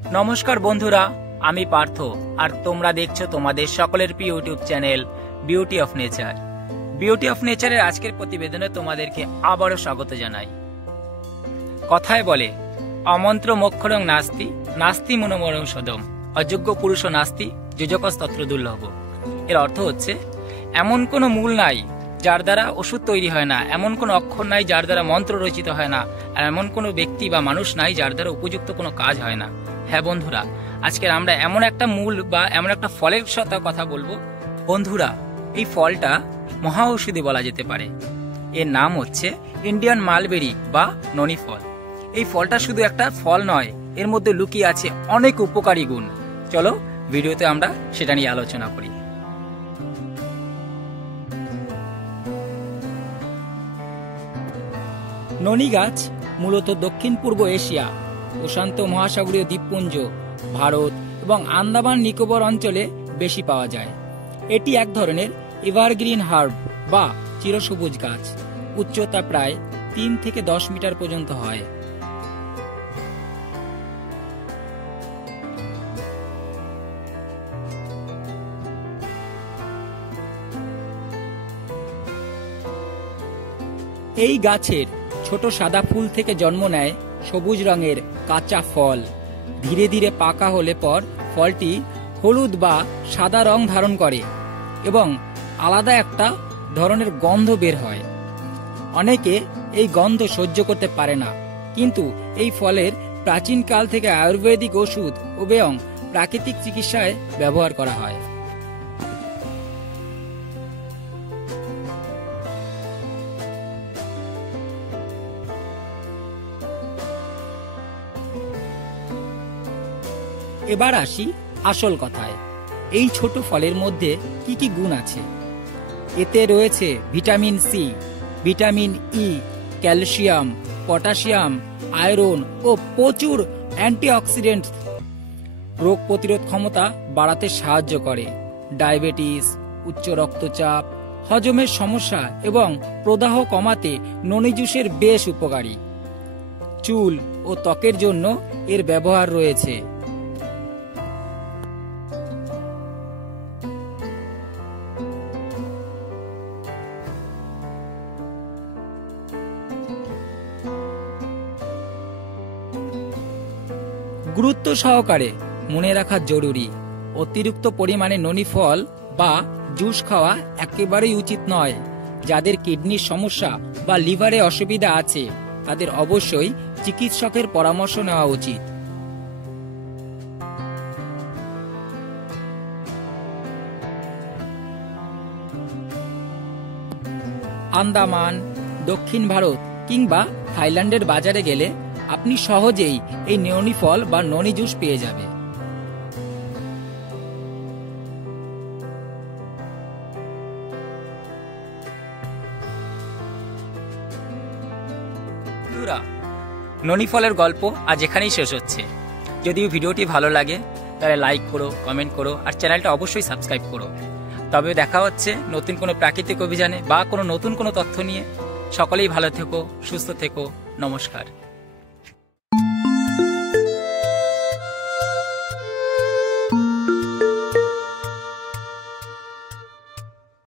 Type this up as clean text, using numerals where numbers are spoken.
নমস্কার বন্ধুরা, আমি পার্থ আর তোমরা দেখছো তোমাদের সকলের প্রিয় YouTube channel beauty of nature. Beauty of নেচারের আজকের প্রতিবেদনে তোমাদেরকে আবারও স্বাগত জানাই। কথায় বলে অমন্ত্র মোক্ষরং নাস্তি, নাস্তি মনোমরং সদম, অযোগ্য পুরুষ নাস্তি, যুজকস্তত্র দুর্লভ। এর অর্থ হচ্ছে এমন কোনো মূল নাই যার দ্বারা ওষুধ তৈরি হয় না, এমন কোনো অক্ষর নাই যার দ্বারা মন্ত্র রচিত হয় না, আর এমন কোনো ব্যক্তি বা মানুষ নাই যার দ্বারা উপযুক্ত কোনো কাজ হয় না। হ্যাঁ বন্ধুরা, আজকে আমরা এমন একটা মূল বা এমন একটা ফলের সাথে কথা বলবো। বন্ধুরা, এই ফলটা মহা ঔষধি বলা যেতে পারে। এর নাম হচ্ছে ইন্ডিয়ান মালবেরি বা ননি ফল। এই ফলটা শুধু একটা ফল নয়, এর মধ্যে লুকিয়ে আছে অনেক উপকারী গুণ। চলো ভিডিওতে আমরা সেটা নিয়ে আলোচনা করি। ননি গাছ মূলত দক্ষিণ পূর্ব এশিয়া, প্রশান্ত মহাসাগরীয় দ্বীপপুঞ্জ, ভারত এবং আন্দামান নিকোবর অঞ্চলে বেশি পাওয়া যায়। এটি এক ধরনের এভারগ্রিন হার্ব বা চিরসবুজ গাছ। উচ্চতা প্রায় 3 থেকে 10 মিটার পর্যন্ত হয়। এই গাছের ছোট সাদা ফুল থেকে জন্ম নেয় সবুজ রঙের কাঁচা ফল। ধীরে ধীরে পাকা হলে পর ফলটি হলুদ বা সাদা রং ধারণ করে এবং আলাদা একটা ধরনের গন্ধ বের হয়। অনেকে এই গন্ধ সহ্য করতে পারে না, কিন্তু এই ফলের প্রাচীনকাল থেকে আয়ুর্বেদিক ওষুধ এবং প্রাকৃতিক চিকিৎসায় ব্যবহার করা হয়। এবার আসি আসল কথায়। এই ছোট ফলের মধ্যে কি কি গুণ আছে? এতে রয়েছে vitamin C, vitamin E, calcium, potassium, iron ও প্রচুর অ্যান্টিঅক্সিডেন্ট। রোগ প্রতিরোধ ক্ষমতা বাড়াতে সাহায্য করে। ডায়াবেটিস, উচ্চ রক্তচাপ, হজমের সমস্যা এবং প্রদাহ কমাতে ননি জুসের বেশ উপকারী। চুল ও ত্বকের জন্য এর ব্যবহার রয়েছে। গুরুত্ব সহকারে মনে রাখা জরুরি, অতিরিক্ত পরিমাণে ননি ফল বা জুস খাওয়া একেবারেই উচিত নয়। যাদের কিডনির সমস্যা বা লিভারে অসুবিধা আছে তাদের অবশ্যই চিকিৎসকের পরামর্শ নেওয়া উচিত। আন্দামান, দক্ষিণ ভারত কিংবা থাইল্যান্ডের বাজারে গেলে আপনি সহজেই এই ননি ফল বা ননি জুস পেয়ে যাবে। ননি ফলের গল্প আজ এখানেই শেষ হচ্ছে। যদি ভিডিওটি ভালো লাগে তাহলে লাইক করো, কমেন্ট করো আর চ্যানেলটা অবশ্যই সাবস্ক্রাইব করো। তবে দেখা হচ্ছে নতুন কোনো প্রাকৃতিক অভিযানে বা কোনো নতুন কোনো তথ্য নিয়ে। সকলেই ভালো থেকো, সুস্থ থেকো। নমস্কার।